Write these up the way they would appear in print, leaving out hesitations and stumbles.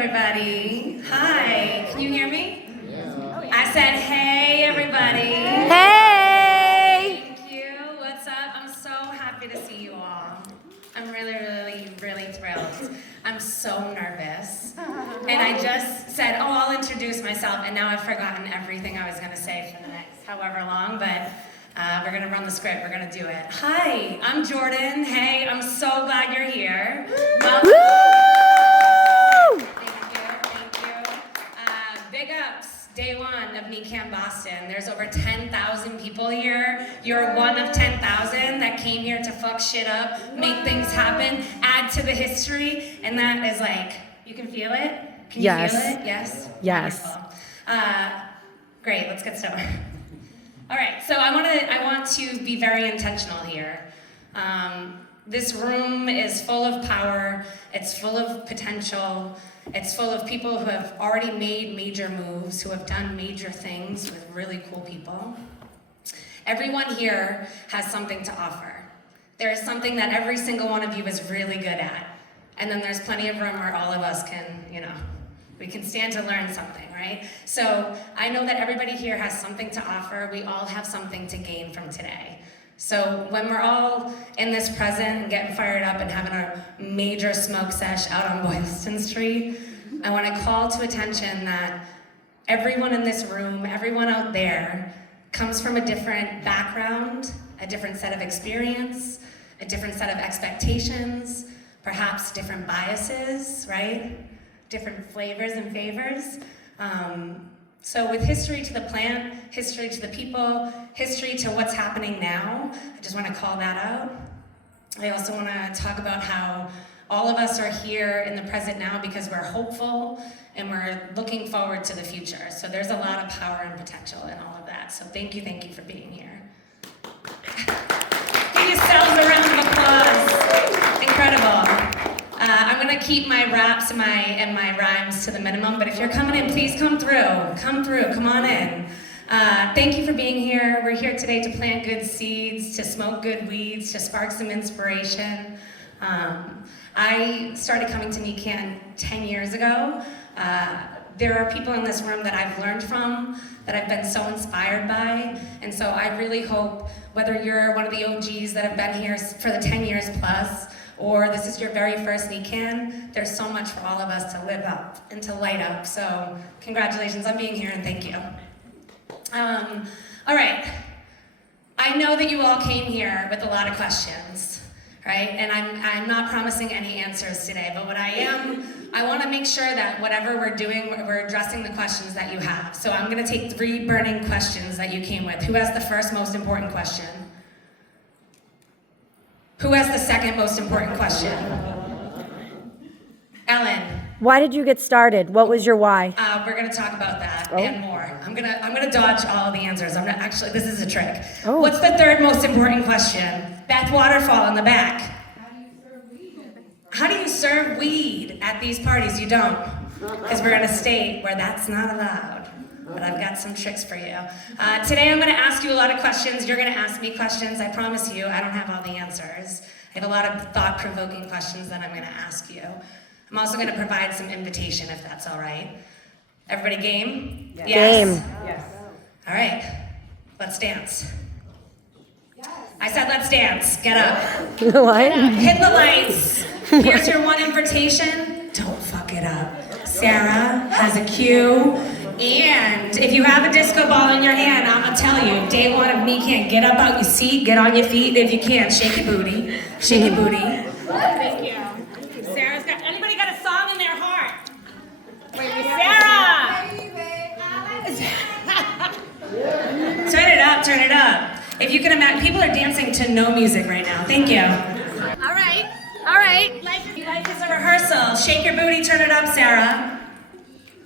everybody. Hi, can you hear me? Yeah. I said, hey, everybody. Hey! Thank you. What's up? I'm so happy to see you all. I'm really thrilled. I'm so nervous. And I just said, oh, I'll introduce myself, and now I've forgotten everything I was going to say for the next however long, but we're going to run the script. We're going to do it. Hi, I'm Jordan. Hey, I'm so glad you're here. Welcome. Thank you. Big ups, day one of NeCann Boston. There's over 10,000 people here. You're one of 10,000 that came here to fuck shit up, make things happen, add to the history, and that is like, you can feel it? Can you feel it? Yes? Yes. Wonderful. Great, let's get started. All right, so I want to be very intentional here. This room is full of power, it's full of potential, it's full of people who have already made major moves, who have done major things with really cool people. Everyone here has something to offer. There is something that every single one of you is really good at. And then there's plenty of room where all of us can, we can stand to learn something, right? So I know that everybody here has something to offer. We all have something to gain from today. So when we're all in this present and getting fired up and having a major smoke sesh out on Boylston Street, I want to call to attention that everyone in this room, everyone out there, comes from a different background, a different set of experience, a different set of expectations, perhaps different biases, right? Different flavors and favors. So with history to the plant, history to the people, history to what's happening now, I just want to call that out. I also want to talk about how all of us are here in the present now because we're hopeful and we're looking forward to the future. So there's a lot of power and potential in all of that. So thank you for being here. Give yourselves a round of applause. Incredible. I'm gonna keep my raps and my rhymes to the minimum, but if you're coming in, please come through, come on in. Thank you for being here. We're here today to plant good seeds, to smoke good weeds, to spark some inspiration. I started coming to NeCann 10 years ago. There are people in this room that I've learned from, that I've been so inspired by, and so I really hope, whether you're one of the OGs that have been here for the 10 years plus, or this is your very first NeCann, there's so much for all of us to live up and to light up. So congratulations on being here and thank you. All right, I know that you all came here with a lot of questions, right? And I'm not promising any answers today, but what I want to make sure that whatever we're doing, we're addressing the questions that you have. So I'm gonna take 3 burning questions that you came with. Who has the first most important question? Who has the second most important question? Ellen. Why did you get started? What was your why? We're gonna talk about that and more. I'm gonna dodge all the answers. Actually, this is a trick. Oh. What's the third most important question? Beth Waterfall in the back. How do you serve weed at these parties? You don't, because we're in a state where that's not allowed. But I've got some tricks for you. Today I'm gonna ask you a lot of questions. You're gonna ask me questions. I promise you, I don't have all the answers. I have a lot of thought-provoking questions that I'm gonna ask you. I'm also gonna provide some invitation if that's all right. Everybody game? Yes. Yes? Game. Yes. All right, let's dance. Yes. I said let's dance, get up. What? Hit the lights. Here's your one invitation. Don't fuck it up. Sarah has a cue. And if you have a disco ball in your hand, I'm gonna tell you, day one of NeCann, get up out your seat, get on your feet, if you can, shake your booty. Shake your booty. Thank you. Sarah's got, anybody got a song in their heart? Wait, Sarah! Turn it up. If you can imagine, people are dancing to no music right now. Thank you. All right. Life is a rehearsal. Shake your booty, turn it up, Sarah.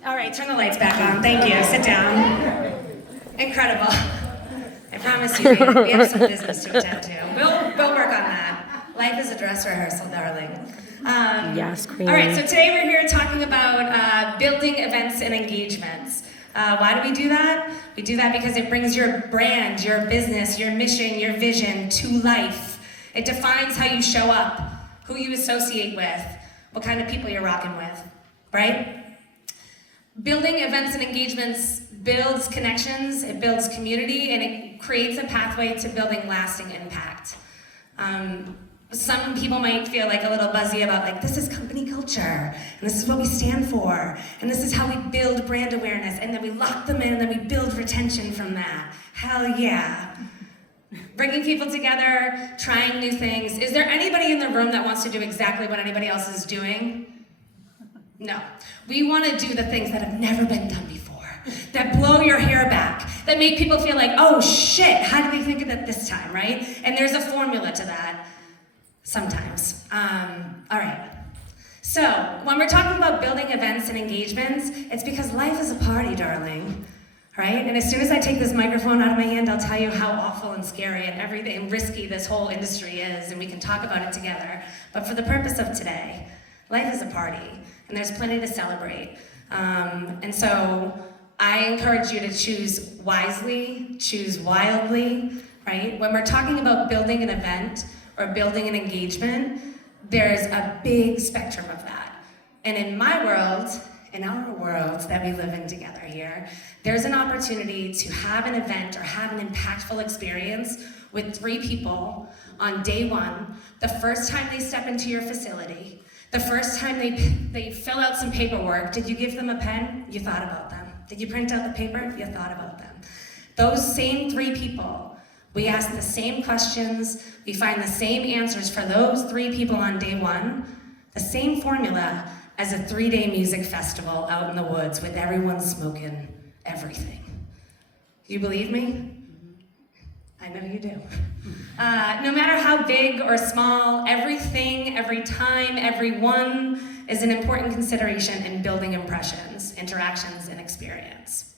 All right, turn the lights back on. Thank you. Sit down. Incredible. I promise you, we have some business to attend to. We'll work on that. Life is a dress rehearsal, darling. Yes, queen. All right, so today we're here talking about building events and engagements. Why do we do that? We do that because it brings your brand, your business, your mission, your vision to life. It defines how you show up, who you associate with, what kind of people you're rocking with, right? Building events and engagements builds connections, it builds community, and it creates a pathway to building lasting impact. Some people might feel like a little buzzy about like, this is company culture, and this is what we stand for, and this is how we build brand awareness, and then we lock them in, and then we build retention from that. Hell yeah. Bringing people together, trying new things. Is there anybody in the room that wants to do exactly what anybody else is doing? No. We want to do the things that have never been done before, that blow your hair back, that make people feel like, oh shit, how did we think of that this time, right? And there's a formula to that sometimes. All right. So when we're talking about building events and engagements, it's because life is a party, darling. Right? And as soon as I take this microphone out of my hand, I'll tell you how awful and scary and everything and risky this whole industry is, and we can talk about it together. But for the purpose of today, life is a party, and there's plenty to celebrate. And so I encourage you to choose wisely, choose wildly, right? When we're talking about building an event or building an engagement, there's a big spectrum of that. And in my world, in our world that we live in together here, there's an opportunity to have an event or have an impactful experience with 3 people on day 1, the first time they step into your facility, the first time they fill out some paperwork. Did you give them a pen? You thought about them. Did you print out the paper? You thought about them. Those same 3 people, we ask the same questions, we find the same answers for those 3 people on day 1, the same formula as a 3-day music festival out in the woods with everyone smoking everything. You believe me? I know you do. No matter how big or small, everything, every time, everyone is an important consideration in building impressions, interactions, and experience.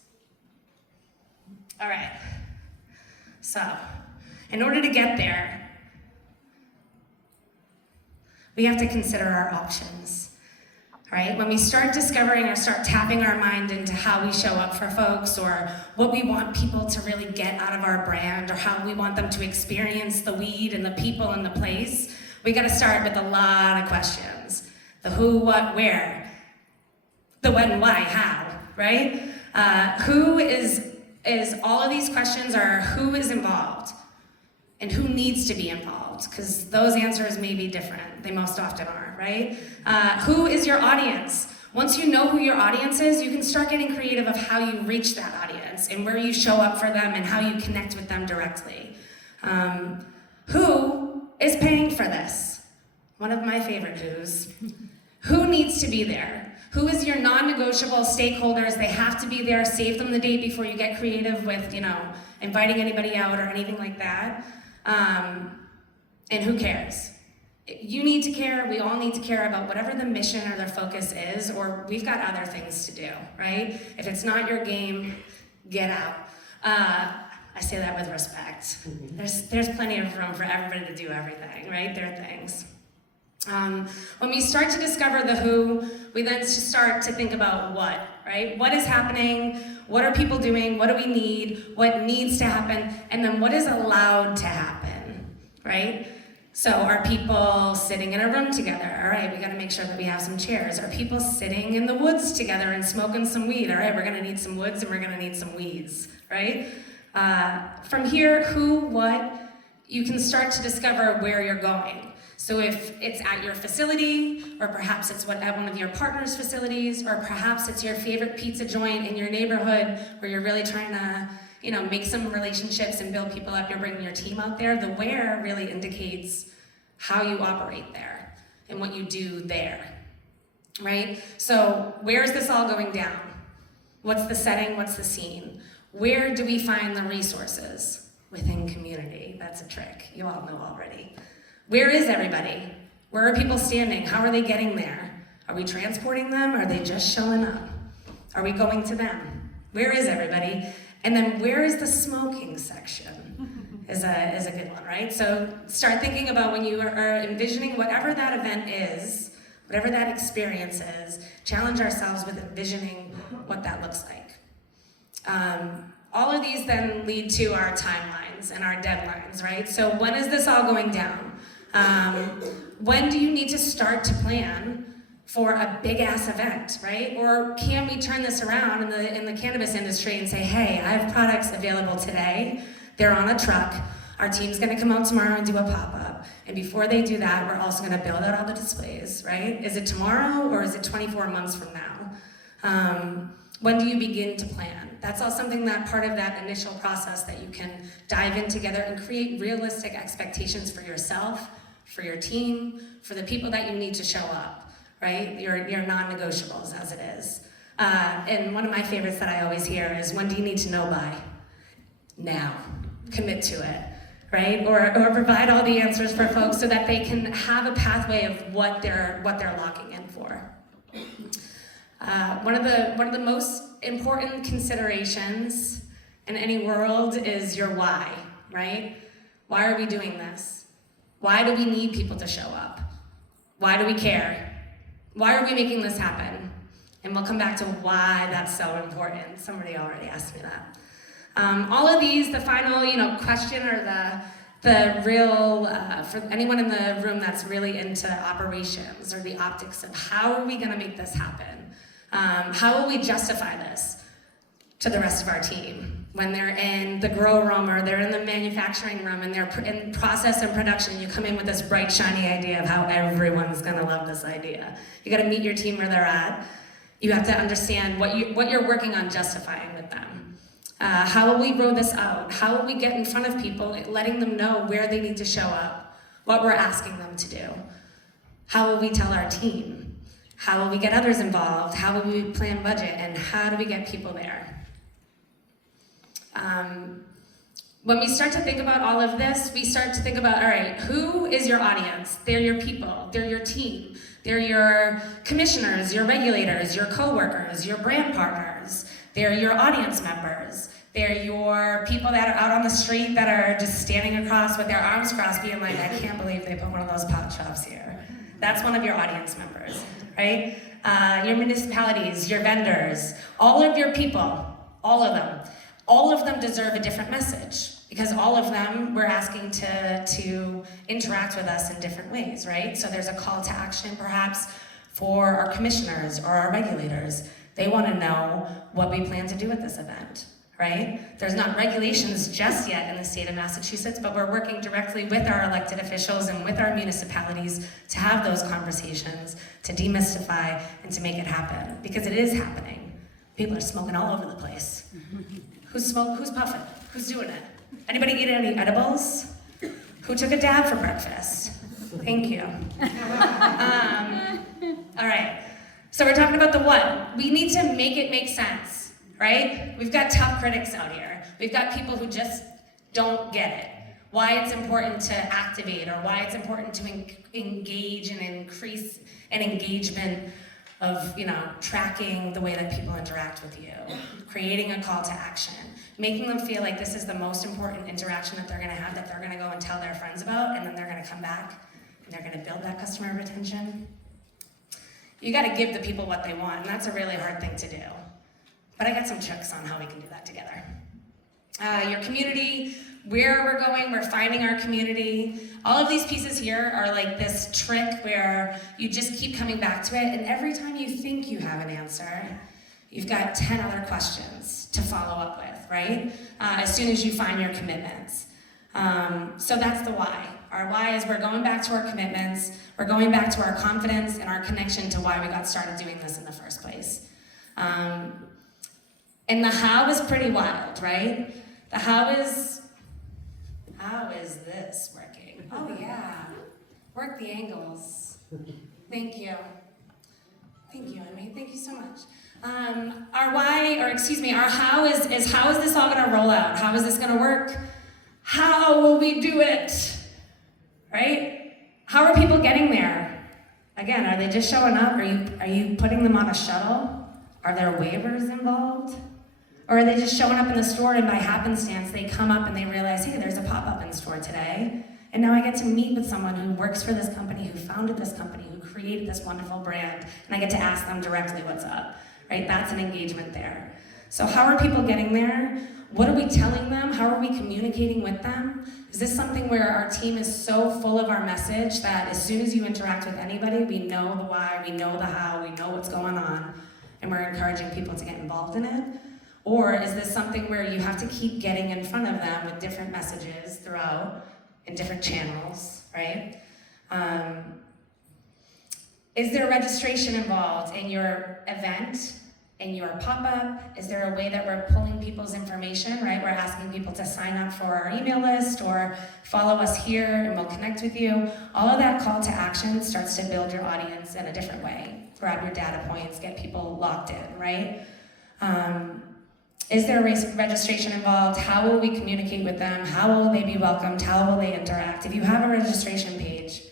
All right. So, in order to get there, we have to consider our options. Right? When we start discovering or start tapping our mind into how we show up for folks or what we want people to really get out of our brand or how we want them to experience the weed and the people and the place, we got to start with a lot of questions. The who, what, where, the when, why, how, right? Who is all of these questions are who is involved and who needs to be involved, because those answers may be different. They most often are, right? Who is your audience? Once you know who your audience is, you can start getting creative of how you reach that audience and where you show up for them and how you connect with them directly. Who is paying for this? One of my favorite who's. Who needs to be there? Who is your non-negotiable stakeholders? They have to be there. Save them the date before you get creative with, inviting anybody out or anything like that. And who cares? You need to care, we all need to care about whatever the mission or their focus is, or we've got other things to do, right? If it's not your game, get out. I say that with respect. There's plenty of room for everybody to do everything, right? There are things. When we start to discover the who, we then start to think about what, right? What is happening? What are people doing? What do we need? What needs to happen? And then what is allowed to happen, right? So are people sitting in a room together? All right, we gotta make sure that we have some chairs. Are people sitting in the woods together and smoking some weed? All right, we're gonna need some woods and we're gonna need some weeds, right? From here, who, what, you can start to discover where you're going. So if it's at your facility, or perhaps it's at one of your partner's facilities, or perhaps it's your favorite pizza joint in your neighborhood where you're really trying to make some relationships and build people up, you're bringing your team out there, the where really indicates how you operate there and what you do there, right? So where is this all going down? What's the setting, what's the scene? Where do we find the resources? Within community, that's a trick, you all know already. Where is everybody? Where are people standing? How are they getting there? Are we transporting them? Are they just showing up? Are we going to them? Where is everybody? And then where is the smoking section is a good one, right? So start thinking about when you are envisioning whatever that event is, whatever that experience is, challenge ourselves with envisioning what that looks like. All of these then lead to our timelines and our deadlines, right? So when is this all going down? When do you need to start to plan for a big ass event, right? Or can we turn this around in the cannabis industry and say, hey, I have products available today. They're on a truck. Our team's gonna come out tomorrow and do a pop-up. And before they do that, we're also gonna build out all the displays, right? Is it tomorrow or is it 24 months from now? When do you begin to plan? That's all something that part of that initial process that you can dive in together and create realistic expectations for yourself, for your team, for the people that you need to show up, right? Your non-negotiables as it is. And one of my favorites that I always hear is, when do you need to know by? Now. Commit to it, right? Or provide all the answers for folks so that they can have a pathway of what they're locking in for. One of the most important considerations in any world is your why, right? Why are we doing this? Why do we need people to show up? Why do we care? Why are we making this happen? And we'll come back to why that's so important. Somebody already asked me that. All of these, the final, question or the real, for anyone in the room that's really into operations or the optics of how are we gonna make this happen? How will we justify this to the rest of our team? When they're in the grow room or they're in the manufacturing room and they're in process and production, you come in with this bright, shiny idea of how everyone's gonna love this idea. You gotta meet your team where they're at. You have to understand what you're working on justifying with them. How will we roll this out? How will we get in front of people, letting them know where they need to show up, what we're asking them to do? How will we tell our team? How will we get others involved? How will we plan budget? And how do we get people there? When we start to think about all of this, we start to think about, all right, who is your audience? They're your people, they're your team, they're your commissioners, your regulators, your coworkers, your brand partners, they're your audience members, they're your people that are out on the street that are just standing across with their arms crossed being like, I can't believe they put one of those pot shops here. That's one of your audience members, right? Your municipalities, your vendors, all of your people, all of them deserve a different message, because all of them we're asking to interact with us in different ways, right? So there's a call to action perhaps for our commissioners or our regulators. They want to know what we plan to do at this event, right? There's not regulations just yet in the state of Massachusetts, but we're working directly with our elected officials and with our municipalities to have those conversations, to demystify and to make it happen, because it is happening. People are smoking all over the place. Who's puffing? Who's doing it? Anybody eat any edibles? Who took a dab for breakfast? Thank you. All right, so we're talking about the what. We need to make it make sense, right? We've got tough critics out here. We've got people who just don't get it. Why it's important to activate, or why it's important to engage and increase an engagement of, tracking the way that people interact with you, creating a call to action, making them feel like this is the most important interaction that they're gonna have, that they're gonna go and tell their friends about, and then they're gonna come back and they're gonna build that customer retention. You gotta give the people what they want, and that's a really hard thing to do. But I got some tricks on how we can do that together. Your community, where we're going, we're finding our community. All of these pieces here are like this trick where you just keep coming back to it, and every time you think you have an answer, you've got 10 other questions to follow up with, right? As soon as you find your commitments. So that's the why. Our why is we're going back to our commitments, we're going back to our confidence and our connection to why we got started doing this in the first place. And the how is pretty wild, right? The how is this working? Oh yeah, work the angles. Thank you. Thank you, Emmy, thank you so much. Our how is how is this all gonna roll out? How is this gonna work? How will we do it? Right? How are people getting there? Again, are they just showing up? Are you putting them on a shuttle? Are there waivers involved? Or are they just showing up in the store and by happenstance they come up and they realize, hey, there's a pop-up in store today. And now I get to meet with someone who works for this company, who founded this company, who created this wonderful brand, and I get to ask them directly what's up, right? That's an engagement there. So how are people getting there? What are we telling them? How are we communicating with them? Is this something where our team is so full of our message that as soon as you interact with anybody, we know the why, we know the how, we know what's going on, and we're encouraging people to get involved in it? Or is this something where you have to keep getting in front of them with different messages throughout, in different channels, right? Is there registration involved in your event, in your pop-up? Is there a way that we're pulling people's information, right? We're asking people to sign up for our email list or follow us here and we'll connect with you. All of that call to action starts to build your audience in a different way. Grab your data points, get people locked in, right? Is there a registration involved? How will we communicate with them? How will they be welcomed? How will they interact? If you have a registration page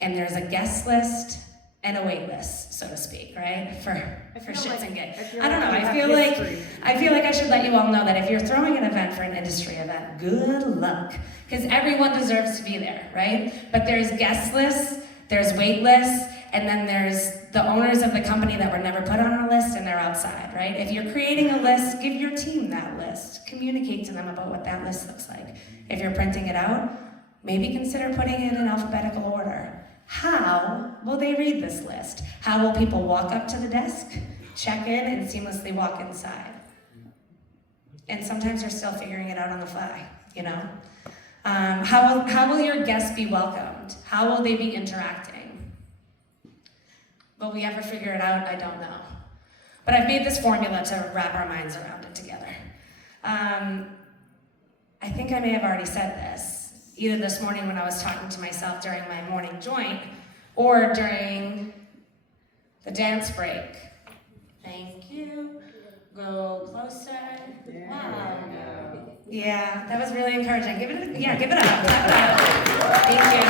and there's a guest list and a wait list, so to speak, right? For shits and gigs. I don't know, I feel like I should let you all know that if you're throwing an event for an industry event, good luck. Because everyone deserves to be there, right? But there's guest lists, there's wait lists, and then there's the owners of the company that were never put on a list and they're outside, right? If you're creating a list, give your team that list. Communicate to them about what that list looks like. If you're printing it out, maybe consider putting it in alphabetical order. How will they read this list? How will people walk up to the desk, check in, and seamlessly walk inside? And sometimes they're still figuring it out on the fly, you know? How will your guests be welcomed? How will they be interacting? Will we ever figure it out? I don't know. But I've made this formula to wrap our minds around it together. I think I may have already said this, either this morning when I was talking to myself during my morning joint, or during the dance break. Thank you. Go closer. Wow. Yeah, that was really encouraging. Give it up. Thank you.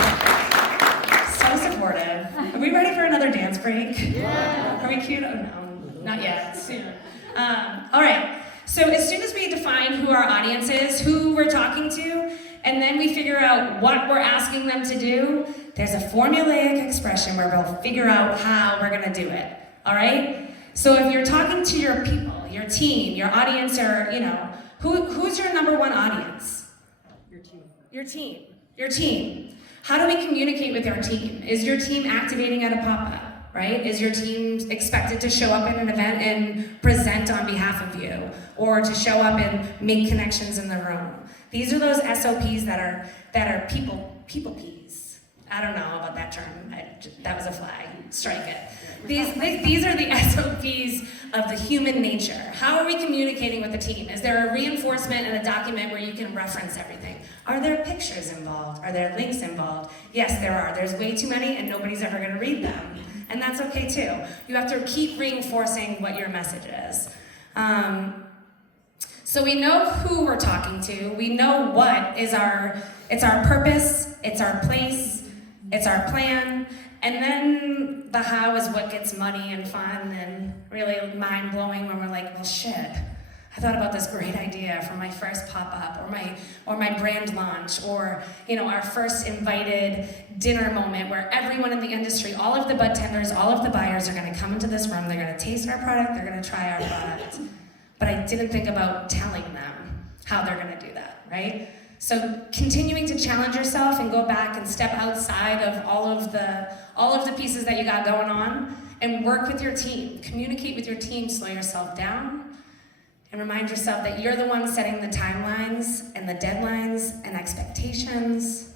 So supportive. Are we ready for another dance break? Yeah. Are we cute? Oh no, not yet. Soon. All right. So as soon as we define who our audience is, who we're talking to, and then we figure out what we're asking them to do, there's a formulaic expression where we'll figure out how we're gonna do it, all right? So if you're talking to your people, your team, your audience, or, you know, who's your number one audience? Your team. How do we communicate with our team? Is your team activating at a pop-up, right? Is your team expected to show up at an event and present on behalf of you, or to show up and make connections in the room? These are those SOPs that are people peas. I don't know about that term. That was a flag. Strike it. These are the SOPs of the human nature. How are we communicating with the team? Is there a reinforcement in a document where you can reference everything? Are there pictures involved? Are there links involved? Yes, there are. There's way too many and nobody's ever gonna read them. And that's okay too. You have to keep reinforcing what your message is. So we know who we're talking to. We know what is it's our purpose, it's our place, it's our plan. And then the how is what gets muddy and fun and really mind-blowing when we're like, well, shit, I thought about this great idea for my first pop-up or my brand launch, or, you know, our first invited dinner moment where everyone in the industry, all of the bud tenders, all of the buyers are gonna come into this room, they're gonna taste our product, they're gonna try our product. But I didn't think about telling them how they're gonna do that, right? So continuing to challenge yourself and go back and step outside of all of the pieces that you got going on and work with your team. Communicate with your team, slow yourself down, and remind yourself that you're the one setting the timelines and the deadlines and expectations.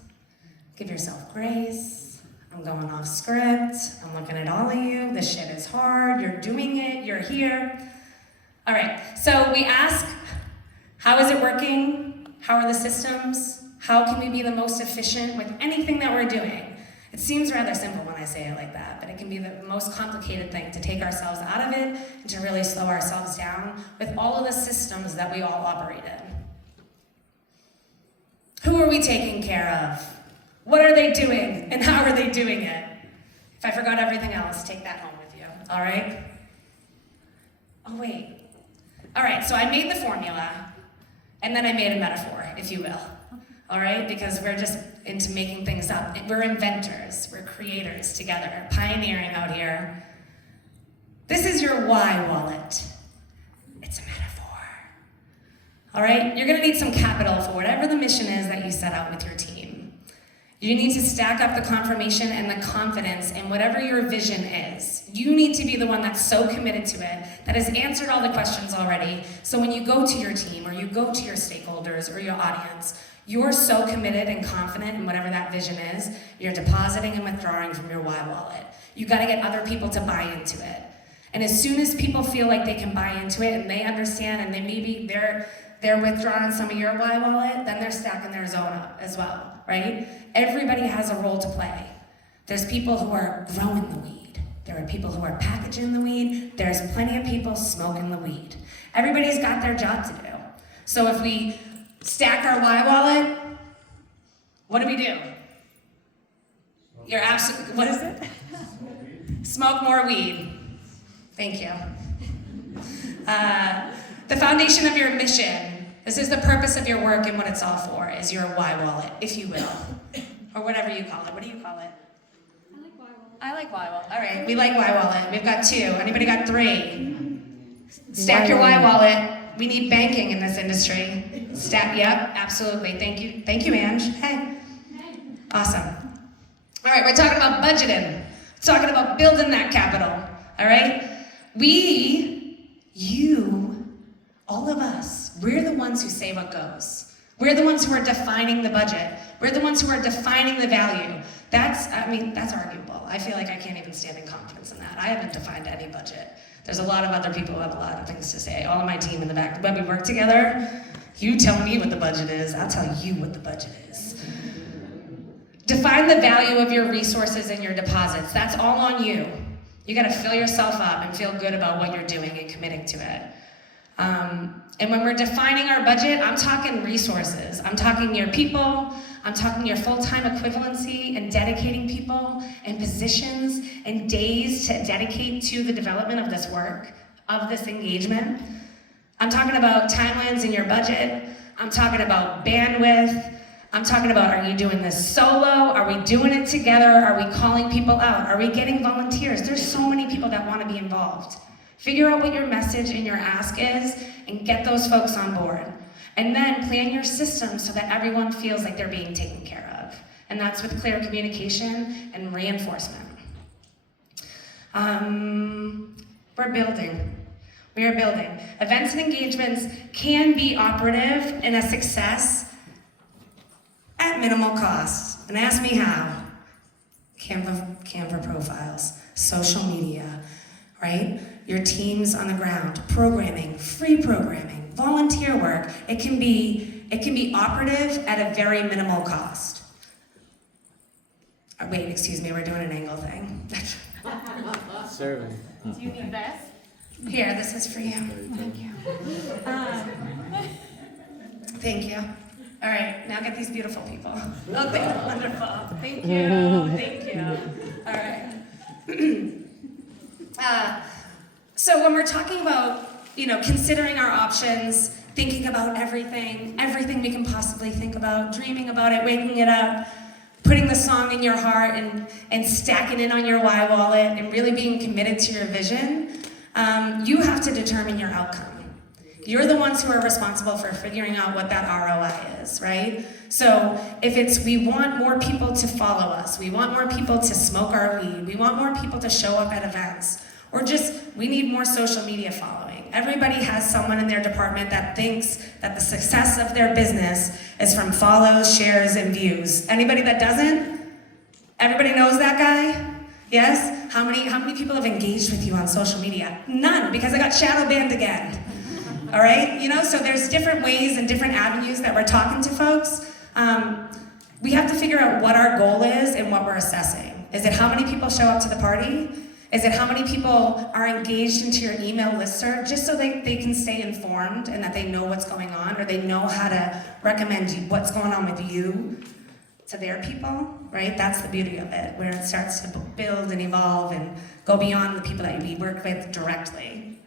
Give yourself grace. I'm going off script. I'm looking at all of you. This shit is hard. You're doing it. You're here. All right, so we ask, how is it working? How are the systems? How can we be the most efficient with anything that we're doing? It seems rather simple when I say it like that, but it can be the most complicated thing to take ourselves out of it and to really slow ourselves down with all of the systems that we all operate in. Who are we taking care of? What are they doing, and how are they doing it? If I forgot everything else, take that home with you, all right? Oh, wait. All right, so I made the formula, and then I made a metaphor, if you will. All right, because we're just into making things up. We're inventors, we're creators together, pioneering out here. This is your why wallet. It's a All right? You're gonna need some capital for whatever the mission is that you set out with your team. You need to stack up the confirmation and the confidence in whatever your vision is. You need to be the one that's so committed to it, that has answered all the questions already, so when you go to your team or you go to your stakeholders or your audience, you're so committed and confident in whatever that vision is, you're depositing and withdrawing from your why wallet. You gotta get other people to buy into it. And as soon as people feel like they can buy into it and they understand and they maybe they're withdrawing some of your why wallet, then they're stacking their zone up as well, right? Everybody has a role to play. There's people who are growing the weed. There are people who are packaging the weed. There's plenty of people smoking the weed. Everybody's got their job to do. So if we stack our why wallet, what do we do? You're absolutely, what is it? Smoke more weed. Thank you. The foundation of your mission, this is the purpose of your work and what it's all for, is your why wallet, if you will. Or whatever you call it. What do you call it? I like why wallet. I like why wallet. All right, we like why wallet. We've got 2. Anybody got 3? Stack your why wallet. We need banking in this industry. Yep, absolutely. Thank you, Ange. Hey. All right, we're talking about budgeting. We're talking about building that capital. All right? All of us, we're the ones who say what goes. We're the ones who are defining the budget. We're the ones who are defining the value. That's arguable. I feel like I can't even stand in confidence in that. I haven't defined any budget. There's a lot of other people who have a lot of things to say. All of my team in the back, when we work together, you tell me what the budget is, I'll tell you what the budget is. Define the value of your resources and your deposits. That's all on you. You gotta fill yourself up and feel good about what you're doing and committing to it. And when we're defining our budget, I'm talking resources. I'm talking your people, I'm talking your full-time equivalency and dedicating people and positions and days to dedicate to the development of this work, of this engagement. I'm talking about timelines in your budget. I'm talking about bandwidth. I'm talking about, are you doing this solo? Are we doing it together? Are we calling people out? Are we getting volunteers? There's so many people that want to be involved. Figure out what your message and your ask is and get those folks on board. And then plan your system so that everyone feels like they're being taken care of. And that's with clear communication and reinforcement. We're building. We are building. Events and engagements can be operative and a success at minimal cost. And ask me how. Canva profiles, social media, right? Your teams on the ground, programming, free programming, volunteer work. It can be operative at a very minimal cost. Wait, excuse me, we're doing an angle thing. Serving. Do you need this? Here, this is for you. Thank you. Thank you. All right, now get these beautiful people. Oh, they're wonderful. Thank you. Thank you. All right. So when we're talking about, considering our options, thinking about everything we can possibly think about, dreaming about it, waking it up, putting the song in your heart and stacking it on your why wallet and really being committed to your vision, you have to determine your outcome. You're the ones who are responsible for figuring out what that ROI is, right? So if it's, we want more people to follow us, we want more people to smoke our weed, we want more people to show up at events, or just, we need more social media following. Everybody has someone in their department that thinks that the success of their business is from follows, shares, and views. Anybody that doesn't? Everybody knows that guy? Yes? How many people have engaged with you on social media? None, because I got shadow banned again. All right? So there's different ways and different avenues that we're talking to folks. We have to figure out what our goal is and what we're assessing. Is it how many people show up to the party? Is it how many people are engaged into your email listserv, just so they can stay informed and that they know what's going on, or they know how to recommend you what's going on with you to their people, right? That's the beauty of it, where it starts to build and evolve and go beyond the people that we work with directly.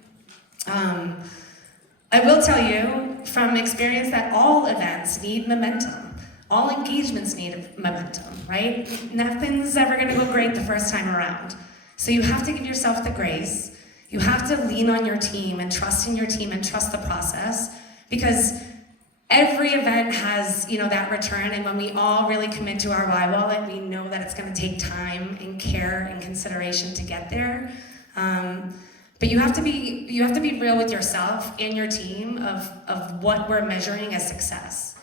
I will tell you from experience that all events need momentum. All engagements need momentum, right? Nothing's ever gonna go great the first time around. So you have to give yourself the grace. You have to lean on your team and trust in your team and trust the process, because every event has, that return, and when we all really commit to our why wallet, we know that it's going to take time and care and consideration to get there. But you have to be real with yourself and your team of what we're measuring as success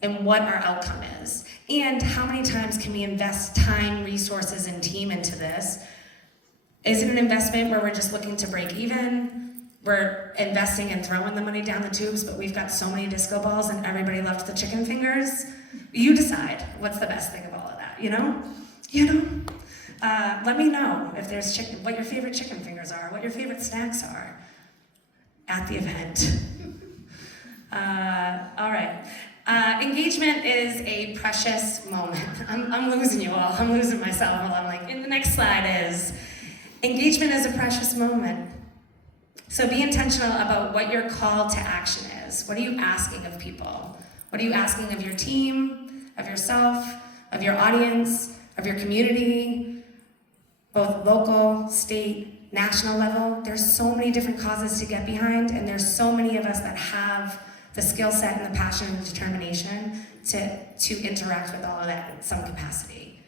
and what our outcome is. And how many times can we invest time, resources, and team into this? Is it an investment where we're just looking to break even? We're investing and throwing the money down the tubes, but we've got so many disco balls and everybody loves the chicken fingers. You decide what's the best thing of all of that, Let me know if there's what your favorite chicken fingers are, what your favorite snacks are at the event. All right. Engagement is a precious moment. I'm losing you all. I'm losing myself while I'm like, and the next slide is, engagement is a precious moment. So be intentional about what your call to action is. What are you asking of people? What are you asking of your team, of yourself, of your audience, of your community, both local, state, national level? There's so many different causes to get behind, and there's so many of us that have the skill set and the passion and determination to interact with all of that in some capacity.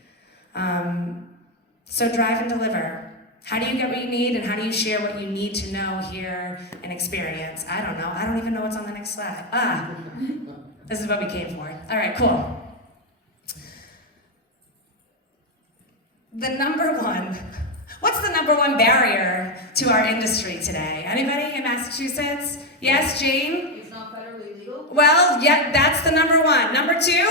So drive and deliver. How do you get what you need, and how do you share what you need to know, hear, and experience? I don't know. I don't even know what's on the next slide. This is what we came for. All right, cool. What's the number one barrier to our industry today? Anybody in Massachusetts? Yes, Jane? It's not federally legal. Well, yeah, that's the number one. Number two?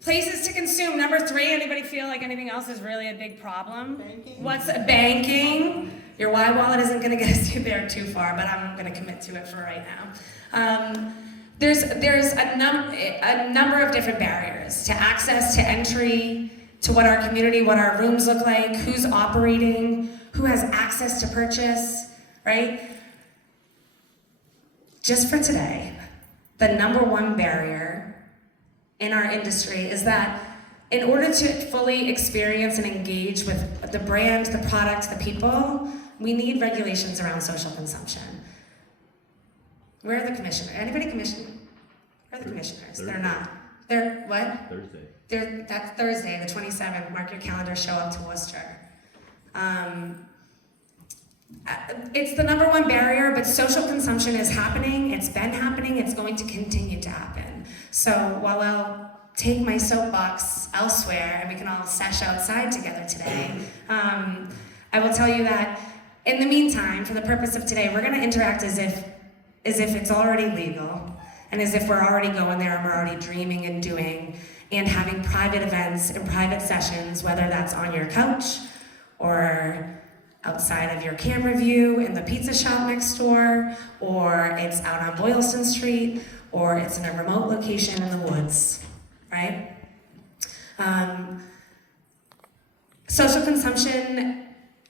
Places to consume. Number three, anybody feel like anything else is really a big problem? Banking. What's banking? Your Y wallet isn't going to get us there too far, but I'm going to commit to it for right now. There's a number of different barriers to access, to entry, to what our community, what our rooms look like, who's operating, who has access to purchase, right? Just for today, the number one barrier in our industry is that in order to fully experience and engage with the brand, the product, the people, we need regulations around social consumption. Where are the commissioners? Anybody commissioned? Where are the commissioners? Thursday. They're not. They're what? Thursday. That's Thursday, the 27th. Mark your calendar, show up to Worcester. It's the number one barrier, but social consumption is happening. It's been happening. It's going to continue to happen. So while I'll take my soapbox elsewhere and we can all sesh outside together today, I will tell you that in the meantime, for the purpose of today, we're going to interact as if it's already legal and as if we're already going there and we're already dreaming and doing and having private events and private sessions, whether that's on your couch or outside of your camera view in the pizza shop next door, or it's out on Boylston Street, or it's in a remote location in the woods, right? Social consumption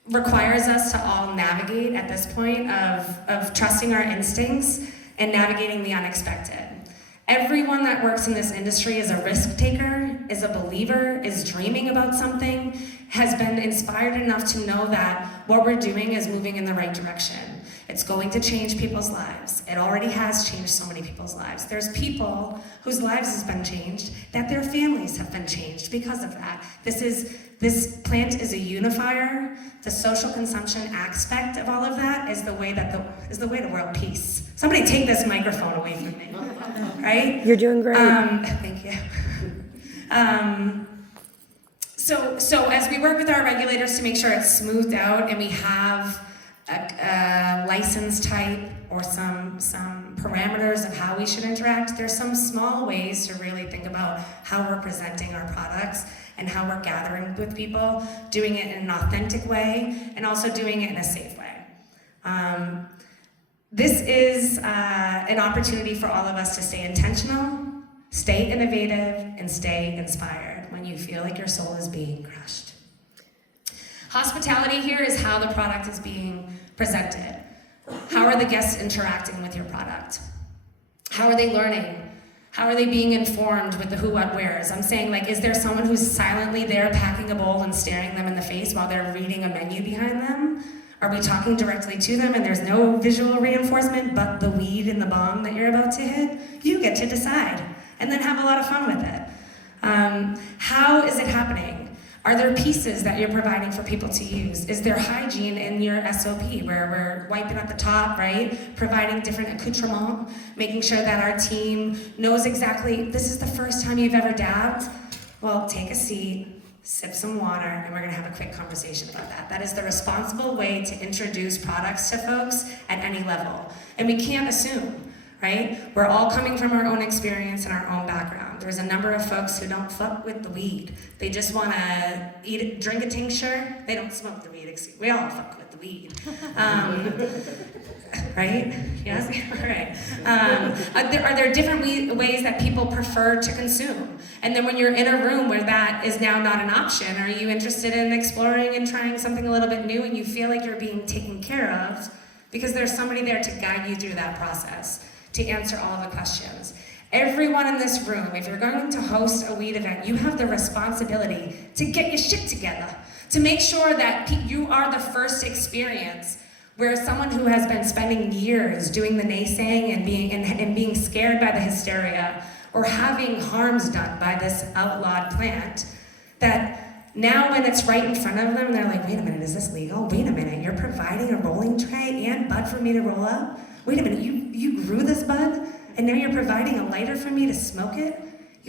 requires us to all navigate at this point of trusting our instincts and navigating the unexpected. Everyone that works in this industry is a risk taker, is a believer, is dreaming about something, has been inspired enough to know that what we're doing is moving in the right direction. It's going to change people's lives. It already has changed so many people's lives. There's people whose lives has been changed, that their families have been changed because of that. This plant is a unifier. The social consumption aspect of all of that is the way to world peace. Somebody take this microphone away from me, right? You're doing great. Thank you. So as we work with our regulators to make sure it's smoothed out and we have a license type or some parameters of how we should interact, there's some small ways to really think about how we're presenting our products and how we're gathering with people, doing it in an authentic way, and also doing it in a safe way. This is an opportunity for all of us to stay intentional, stay innovative, and stay inspired when you feel like your soul is being crushed. Hospitality here is how the product is being presented. How are the guests interacting with your product? How are they learning? How are they being informed with the who, what, wheres? I'm saying, like, is there someone who's silently there packing a bowl and staring them in the face while they're reading a menu behind them? Are we talking directly to them and there's no visual reinforcement but the weed in the bong that you're about to hit? You get to decide, and then have a lot of fun with it. How is it happening? Are there pieces that you're providing for people to use? Is there hygiene in your SOP where we're wiping at the top, right? Providing different accoutrements, making sure that our team knows exactly, this is the first time you've ever dabbed? Well, take a seat, sip some water, and we're gonna have a quick conversation about that. That is the responsible way to introduce products to folks at any level. And we can't assume, right? We're all coming from our own experience and our own background. There's a number of folks who don't fuck with the weed. They just wanna drink a tincture. They don't smoke the weed. We all fuck with the weed. Right? Yes? All right. Are there different ways that people prefer to consume? And then when you're in a room where that is now not an option, are you interested in exploring and trying something a little bit new and you feel like you're being taken care of because there's somebody there to guide you through that process, to answer all the questions? Everyone in this room, if you're going to host a weed event, you have the responsibility to get your shit together, to make sure that you are the first experience where someone who has been spending years doing the naysaying and being scared by the hysteria or having harms done by this outlawed plant, that now when it's right in front of them, they're like, wait a minute, is this legal? Wait a minute, you're providing a rolling tray and bud for me to roll up? Wait a minute, you grew this bud? And now you're providing a lighter for me to smoke it?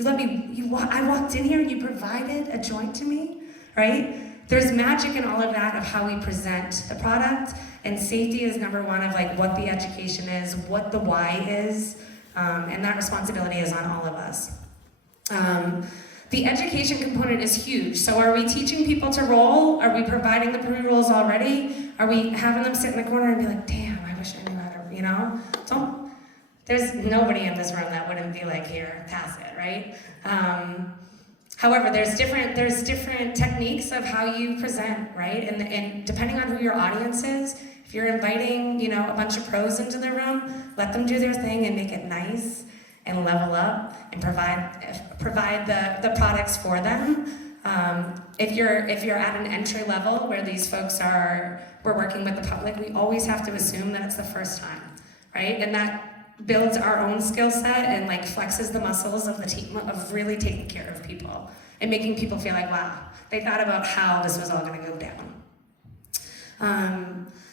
I walked in here and you provided a joint to me, right? There's magic in all of that of how we present the product, and safety is number one of like what the education is, what the why is, and that responsibility is on all of us. The education component is huge. So are we teaching people to roll? Are we providing the pre-rolls already? Are we having them sit in the corner and be like, damn, I wish I knew how to, you know? There's nobody in this room that wouldn't be like, here, pass it, right? However, there's different techniques of how you present, right? And depending on who your audience is, if you're inviting, a bunch of pros into the room, let them do their thing and make it nice and level up and provide the products for them. If you're at an entry level where these folks we're working with the public, we always have to assume that it's the first time, right? And that builds our own skill set and like flexes the muscles of the team of really taking care of people and making people feel like, wow, they thought about how this was all gonna go down.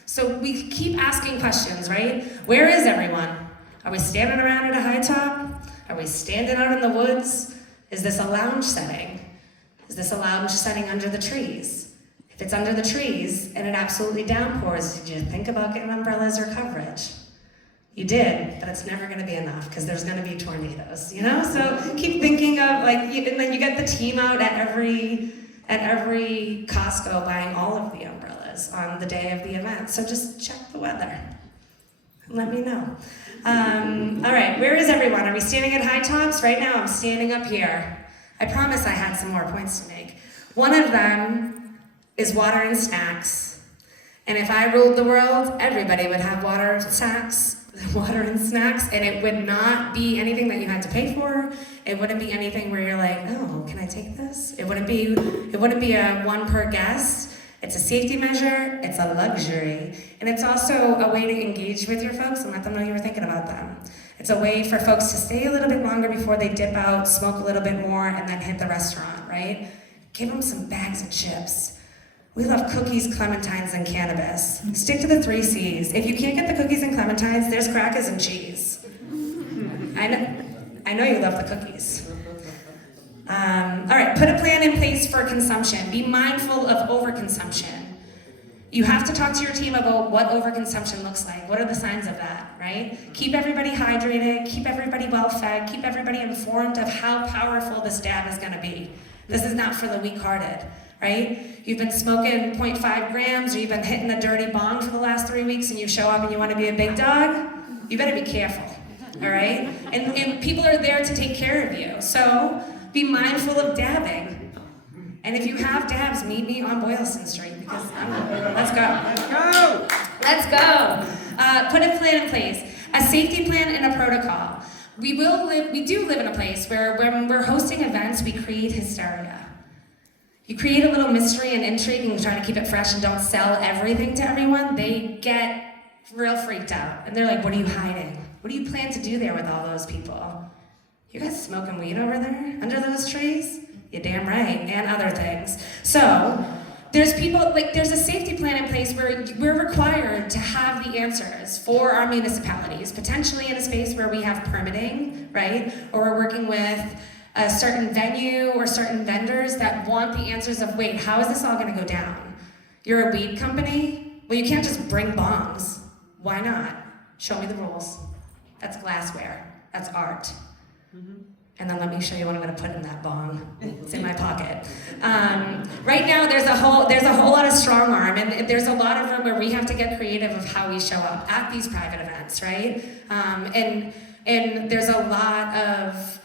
So we keep asking questions, right? Where is everyone? Are we standing around at a high top? Are we standing out in the woods? Is this a lounge setting? Is this a lounge setting under the trees? If it's under the trees and it absolutely downpours, did you think about getting umbrellas or coverage? You did, but it's never gonna be enough because there's gonna be tornadoes, So keep thinking of and then you get the team out at every Costco buying all of the umbrellas on the day of the event. So just check the weather and let me know. All right, where is everyone? Are we standing at high tops? Right now I'm standing up here. I promise I had some more points to make. One of them is water and snacks. And if I ruled the world, everybody would have water and snacks, and it would not be anything that you had to pay for. It wouldn't be anything where you're like, oh, can I take this? It wouldn't be a one per guest. It's a safety measure, it's a luxury, and it's also a way to engage with your folks and let them know you were thinking about them. It's a way for folks to stay a little bit longer before they dip out, smoke a little bit more, and then hit the restaurant, right? Give them some bags of chips. We love cookies, clementines, and cannabis. Stick to the 3 C's. If you can't get the cookies and clementines, there's crackers and cheese. I know you love the cookies. All right, put a plan in place for consumption. Be mindful of overconsumption. You have to talk to your team about what overconsumption looks like. What are the signs of that, right? Keep everybody hydrated, keep everybody well fed, keep everybody informed of how powerful this dab is gonna be. This is not for the weak-hearted, right? You've been smoking 0.5 grams or you've been hitting a dirty bong for the last 3 weeks and you show up and you wanna be a big dog, you better be careful, all right? And people are there to take care of you. So be mindful of dabbing. And if you have dabs, meet me on Boylston Street because let's go. Let's go. Put a plan in place, a safety plan and a protocol. We do live in a place where when we're hosting events, we create hysteria. You create a little mystery and intrigue and try to keep it fresh and don't sell everything to everyone, they get real freaked out. And they're like, what are you hiding? What do you plan to do there with all those people? You guys smoking weed over there under those trees? You're damn right, and other things. So, there's a safety plan in place where we're required to have the answers for our municipalities, potentially in a space where we have permitting, right? Or we're working with a certain venue or certain vendors that want the answers of, wait, how is this all gonna go down? You're a weed company? Well, you can't just bring bongs. Why not? Show me the rules. That's glassware, that's art. And then let me show you what I'm gonna put in that bong. It's in my pocket. Right now, there's a whole lot of strong arm, and there's a lot of room where we have to get creative of how we show up at these private events, right? And there's a lot of,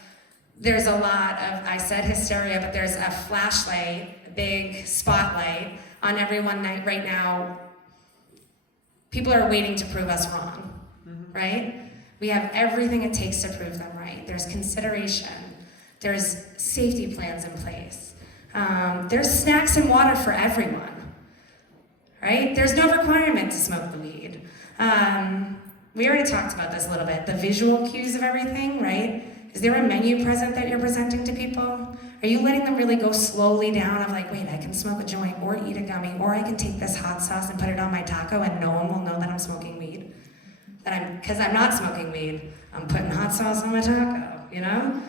I said hysteria, but there's a flashlight, a big spotlight on everyone right now. People are waiting to prove us wrong, right? We have everything it takes to prove them right. There's consideration. There's safety plans in place. There's snacks and water for everyone, right? There's no requirement to smoke the weed. We already talked about this a little bit, the visual cues of everything, right? Is there a menu present that you're presenting to people? Are you letting them really go slowly down of like, wait, I can smoke a joint or eat a gummy, or I can take this hot sauce and put it on my taco and no one will know that I'm smoking weed? Because I'm not smoking weed, I'm putting hot sauce on my taco, you know?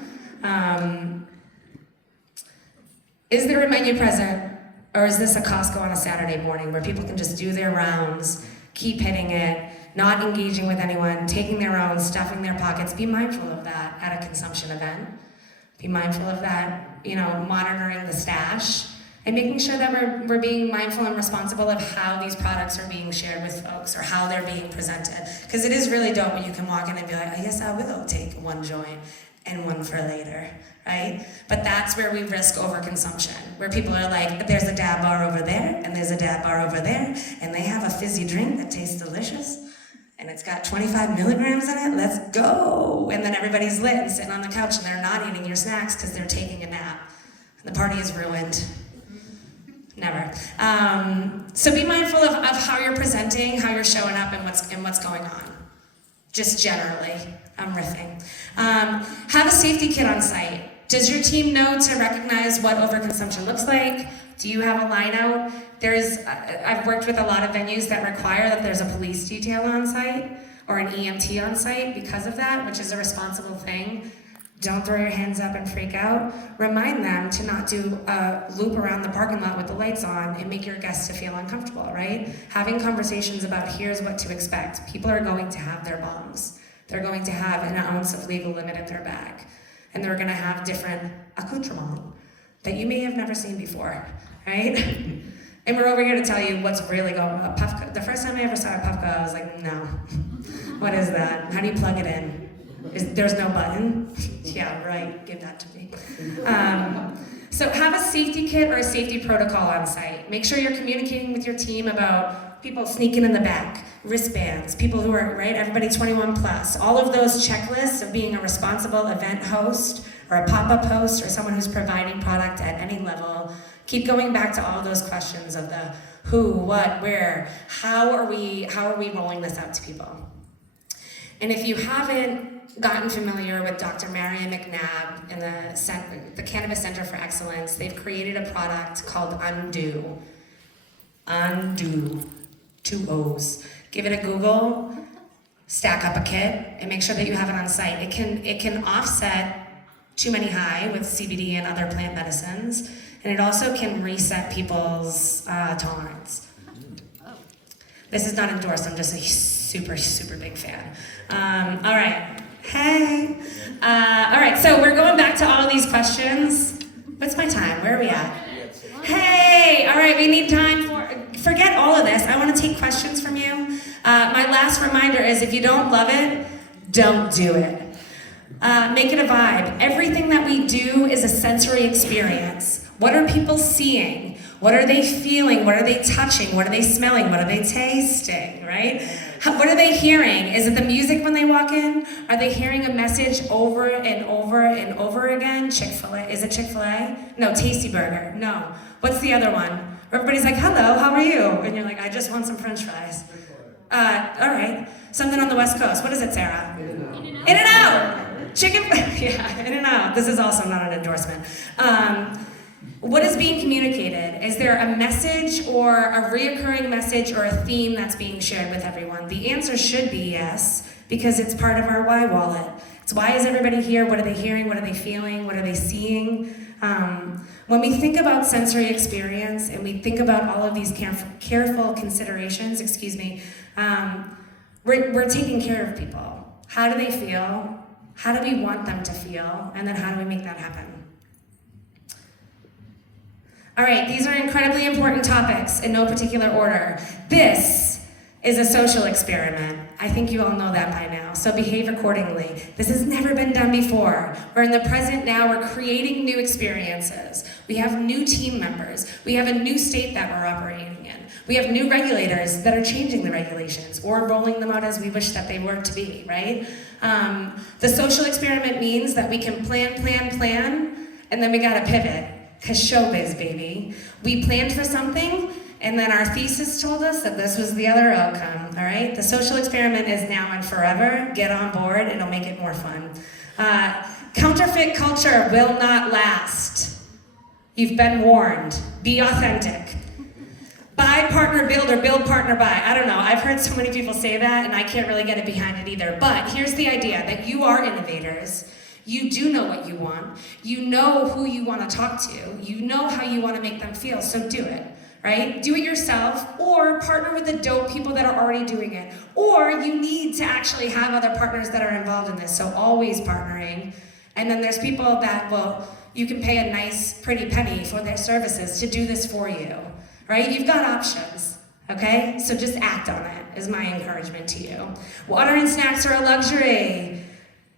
Is there a menu present, or is this a Costco on a Saturday morning where people can just do their rounds, keep hitting it, not engaging with anyone, taking their own, stuffing their pockets? Be mindful of that at a consumption event. Be mindful of that, you know, monitoring the stash, and making sure that we're being mindful and responsible of how these products are being shared with folks or how they're being presented. Because it is really dope when you can walk in and be like, I guess I will take one joint and one for later, right? But that's where we risk overconsumption, where people are like, there's a dab bar over there, and there's a dab bar over there, and they have a fizzy drink that tastes delicious, and it's got 25 milligrams in it, let's go! And then everybody's lit and sitting on the couch, and they're not eating your snacks because they're taking a nap. And the party is ruined. Never. So be mindful of how you're presenting, how you're showing up, and what's going on. Just generally, I'm riffing. Have a safety kit on site. Does your team know to recognize what overconsumption looks like? Do you have a line out? I've worked with a lot of venues that require that there's a police detail on site or an EMT on site because of that, which is a responsible thing. Don't throw your hands up and freak out. Remind them to not do a loop around the parking lot with the lights on and make your guests to feel uncomfortable, right? Having conversations about here's what to expect. People are going to have their bombs. They're going to have an ounce of legal limit in their bag. And they're gonna have different accoutrements that you may have never seen before, right? And we're over here to tell you what's really going on. Puffco. The first time I ever saw a Puffco, I was like, no. What is that? How do you plug it in? There's no button? Yeah, right, give that to me. So have a safety kit or a safety protocol on site. Make sure you're communicating with your team about people sneaking in the back, wristbands, people who are, right, everybody 21 plus. All of those checklists of being a responsible event host or a pop-up host or someone who's providing product at any level. Keep going back to all those questions of the who, what, where, how are we rolling this out to people? And if you haven't gotten familiar with Dr. Marion McNabb and the Cannabis Center for Excellence, they've created a product called Undo. Undo. 2 O's. Give it a Google, stack up a kit, and make sure that you have it on site. It can offset too many high with CBD and other plant medicines, and it also can reset people's tolerance. This is not endorsed, I'm just a super, super big fan. All right, hey. All right, so we're going back to all these questions. What's my time? Where are we at? Hey, all right, we need time forget all of this. I want to take questions from you. My last reminder is if you don't love it, don't do it. Make it a vibe. Everything that we do is a sensory experience. What are people seeing? What are they feeling? What are they touching? What are they smelling? What are they tasting, right? What are they hearing? Is it the music when they walk in? Are they hearing a message over and over and over again? Chick-fil-A, is it Chick-fil-A? No, Tasty Burger, no. What's the other one? Everybody's like, hello, how are you? And you're like, I just want some french fries. All right, something on the West Coast. What is it, Sarah? In-N-Out. Chicken, yeah, In-N-Out. This is also not an endorsement. What is being communicated? Is there a message or a reoccurring message or a theme that's being shared with everyone? The answer should be yes, because it's part of our why wallet. It's why is everybody here? What are they hearing? What are they feeling? What are they seeing? When we think about sensory experience and we think about all of these careful considerations, we're taking care of people. How do they feel? How do we want them to feel? And then how do we make that happen? All right, these are incredibly important topics in no particular order. This is a social experiment. I think you all know that by now, so behave accordingly. This has never been done before. We're in the present now, we're creating new experiences. We have new team members. We have a new state that we're operating in. We have new regulators that are changing the regulations or rolling them out as we wish that they were to be, right? The social experiment means that we can plan, and then we gotta pivot. Cause showbiz, baby. We planned for something, and then our thesis told us that this was the other outcome, all right? The social experiment is now and forever. Get on board, it'll make it more fun. Counterfeit culture will not last. You've been warned. Be authentic. Buy, partner, build, or build, partner, buy. I don't know, I've heard so many people say that, and I can't really get it behind it either. But here's the idea, that you are innovators. You do know what you want. You know who you want to talk to. You know how you want to make them feel, so do it, right? Do it yourself, or partner with the dope people that are already doing it. Or you need to actually have other partners that are involved in this, so always partnering. And then there's people that, well, you can pay a nice, pretty penny for their services to do this for you, right? You've got options, okay? So just act on it, is my encouragement to you. Water and snacks are a luxury.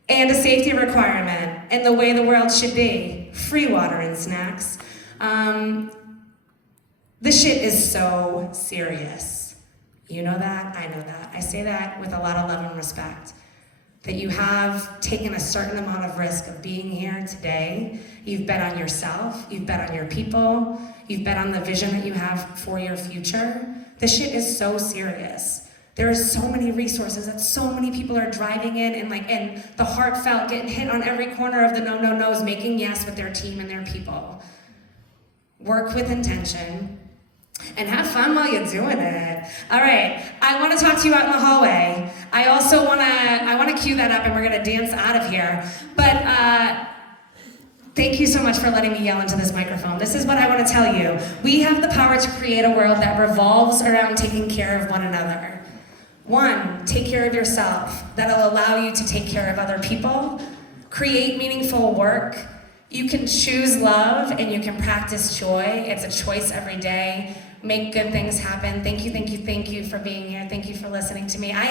And a safety requirement, and the way the world should be. Free water and snacks. This shit is so serious. You know that, I know that. I say that with a lot of love and respect. That you have taken a certain amount of risk of being here today. You've bet on yourself, you've bet on your people, you've bet on the vision that you have for your future. This shit is so serious. There are so many resources that so many people are driving in and the heartfelt getting hit on every corner of the no-no-nos, making yes with their team and their people. Work with intention and have fun while you're doing it. All right, I want to talk to you out in the hallway. I also want to cue that up and we're gonna dance out of here. But thank you so much for letting me yell into this microphone. This is what I want to tell you. We have the power to create a world that revolves around taking care of one another. One, take care of yourself. That'll allow you to take care of other people. Create meaningful work. You can choose love and you can practice joy. It's a choice every day. Make good things happen. Thank you for being here. Thank you for listening to me. I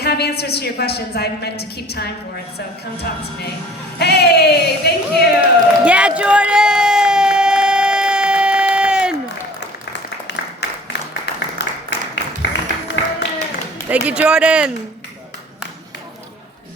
have answers to your questions. I meant to keep time for it, so come talk to me. Hey, thank you. Yeah, Jordan! Thank you, Jordan.